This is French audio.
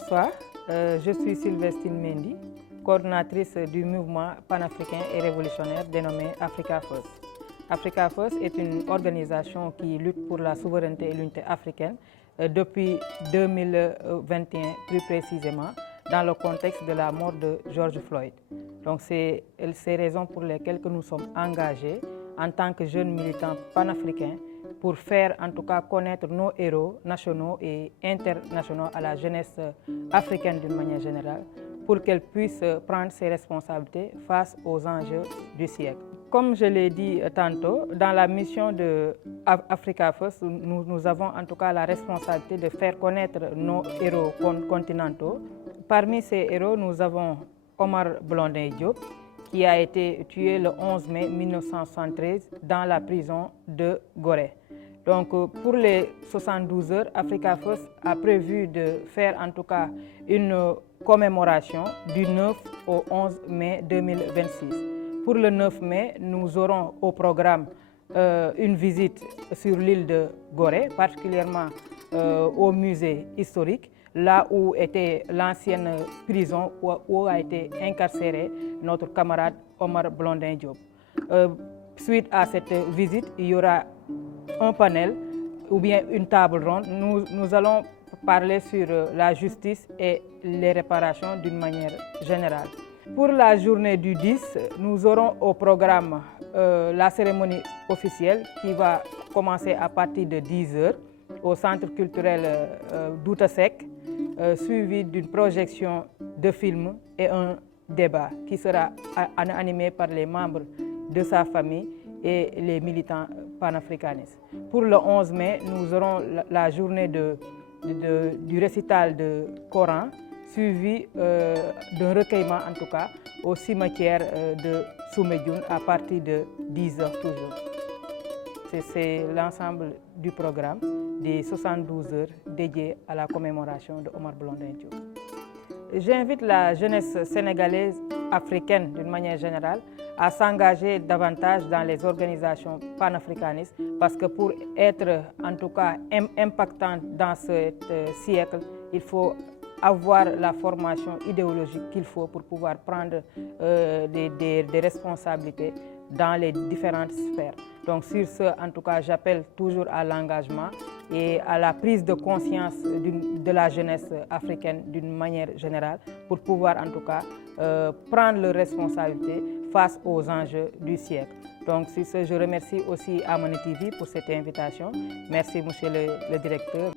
Bonsoir, je suis Sylvestine Mendy, coordonnatrice du mouvement panafricain et révolutionnaire dénommé Africa First. Africa First est une organisation qui lutte pour la souveraineté et l'unité africaine depuis 2021, plus précisément, dans le contexte de la mort de George Floyd. Donc c'est ces raisons pour lesquelles que nous sommes engagés en tant que jeunes militants panafricains pour faire en tout cas connaître nos héros nationaux et internationaux à la jeunesse africaine d'une manière générale pour qu'elle puisse prendre ses responsabilités face aux enjeux du siècle. Comme je l'ai dit tantôt, dans la mission de Africa First, nous avons en tout cas la responsabilité de faire connaître nos héros continentaux. Parmi ces héros, nous avons Omar Blondin Diop, qui a été tué le 11 mai 1973 dans la prison de Gorée. Donc pour les 72 heures, Africa First a prévu de faire en tout cas une commémoration du 9 au 11 mai 2026. Pour le 9 mai, nous aurons au programme une visite sur l'île de Gorée, particulièrement au musée historique, là où était l'ancienne prison où a été incarcéré notre camarade Omar Blondin Diop. Suite à cette visite, il y aura un panel ou bien une table ronde. Nous allons parler sur la justice et les réparations d'une manière générale. Pour la journée du 10, nous aurons au programme la cérémonie officielle qui va commencer à partir de 10 h au centre culturel Douta Seck, suivi d'une projection de films et un débat qui sera animé par les membres de sa famille et les militants panafricanistes. Pour le 11 mai, nous aurons la journée du récital de Coran, suivi d'un recueillement en tout cas au cimetière de Soumbédioune à partir de 10 h toujours. C'est l'ensemble du programme des 72 heures dédiées à la commémoration de Omar Blondin Diop. J'invite la jeunesse sénégalaise africaine d'une manière générale à s'engager davantage dans les organisations panafricanistes parce que pour être en tout cas impactant dans ce siècle, il faut avoir la formation idéologique qu'il faut pour pouvoir prendre des responsabilités dans les différentes sphères. Donc sur ce, en tout cas, j'appelle toujours à l'engagement et à la prise de conscience de la jeunesse africaine d'une manière générale pour pouvoir en tout cas prendre leurs responsabilités face aux enjeux du siècle. Donc sur ce, je remercie aussi Amani TV pour cette invitation. Merci monsieur le directeur.